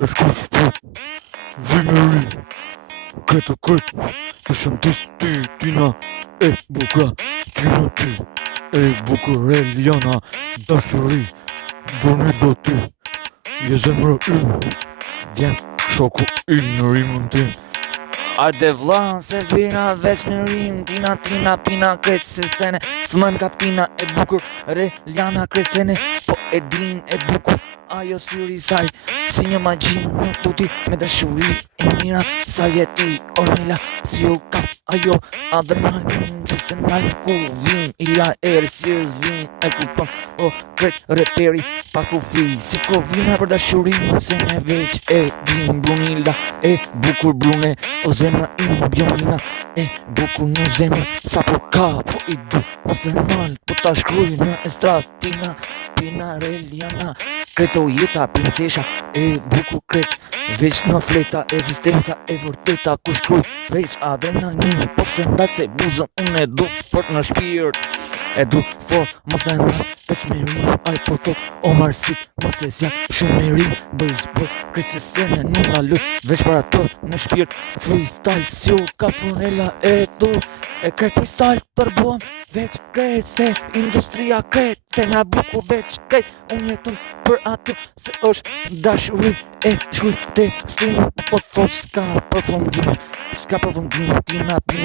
Escuta, vineri, këtë të shëndes ti, tina, e buka, tina ti, e bukur Eliana, dashuri, Bonillo ti, je zemra im, vjen shoku im në rimën tim. Ajde vlla se vina veç në rim. Tina pina kreç se sene. S'mën kaptina e bukur Reliana kresene. Po e din e bukur ajo syri saj. Si një magji në puti me dashuri e mira. Sa jeti Ornella si u kaf ajo adrenalin që se nal ku vin. Ira erë si e zvin e kupon. O kreç reperi pa kufi. Si ko vina për dashurin se ne veç e din. Brunilla e bukur brune. O zemra im bjonina e bukur në zemër. Sa po ka po i du mos të nal. Po ta shkruj në estrat tina pina Reliana. Kreto jeta princesha e bukur kret. Veç në fleta ekzistenca e vërteta. Ku shkruj veç adrenalin. Po se ndal se buzën unë e du për në shpirt. E du for mos të ndal veç me rim. Aj po thot o marsit mos e zjak shumë me rim. Bëj zbër kretë se sene nuk nga lë. Veç para të në shpirt. Freestyle si u ka Ornella e du. E kret freestyle për buam. Veç kret se industria kret. Fena buku veç kret. Unë jeton për atë se është dashuri e shkuj te stinë. Po thot s'ka përfundim. S'ka përfundim tina pina.